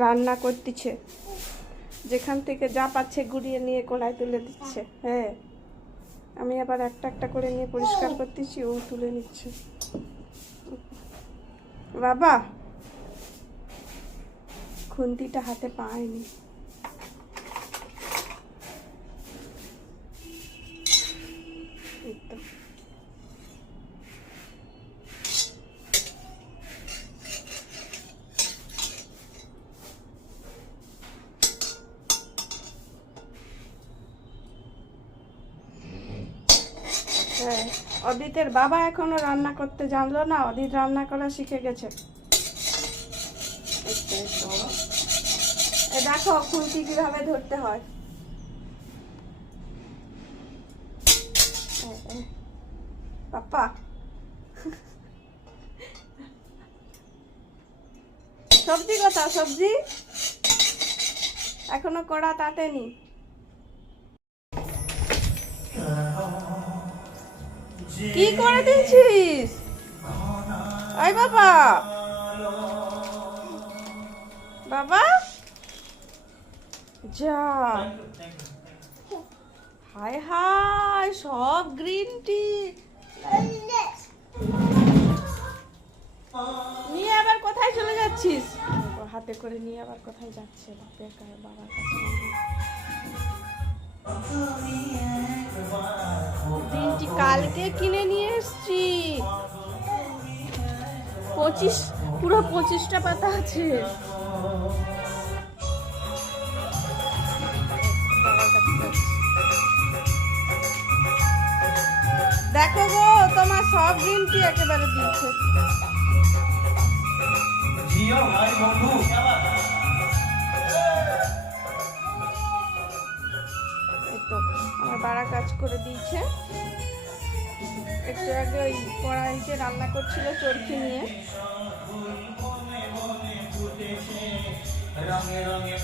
রান্না করতেছে, যেখান থেকে যা পাচ্ছে গুড়িয়ে নিয়ে কড়াই তুলে দিচ্ছে। হ্যাঁ, আমি আবার একটা একটা করে নিয়ে পরিষ্কার করতেছি, ও তুলে নিচ্ছে। বাবা খুন্তিটা হাতে পায়নি। হ্যাঁ, অদিতের বাবা এখনো রান্না করতে জানলো না, অদিত রান্না করা শিখে গেছে। দেখো খুন্তি কিভাবে ধরতে হয়। পাপা সবজি কথা, সবজি এখনো কড়া তাতেনি। কি করে দিয়েছিস? আই বাবা, বাবা যা, হায় হায় সব গ্রিন টি নিয়ে আবার কোথায় চলে যাচ্ছিস? হাতে করে নিয়ে আবার কোথায় যাচ্ছে বাবার কাছে। গ্রিন টি কালকে কিনে নিয়ে এসছি, 25 পুরো 25টা পাতা আছে। দেখো গো, তোমার সব গ্রিন টি একেবারে দিয়েছে। আমার বাড়া কাজ করে দিয়েছে। একটু আগে ওই কড়াইতে রান্না করছিল চরকি নিয়ে। রঙে রঙে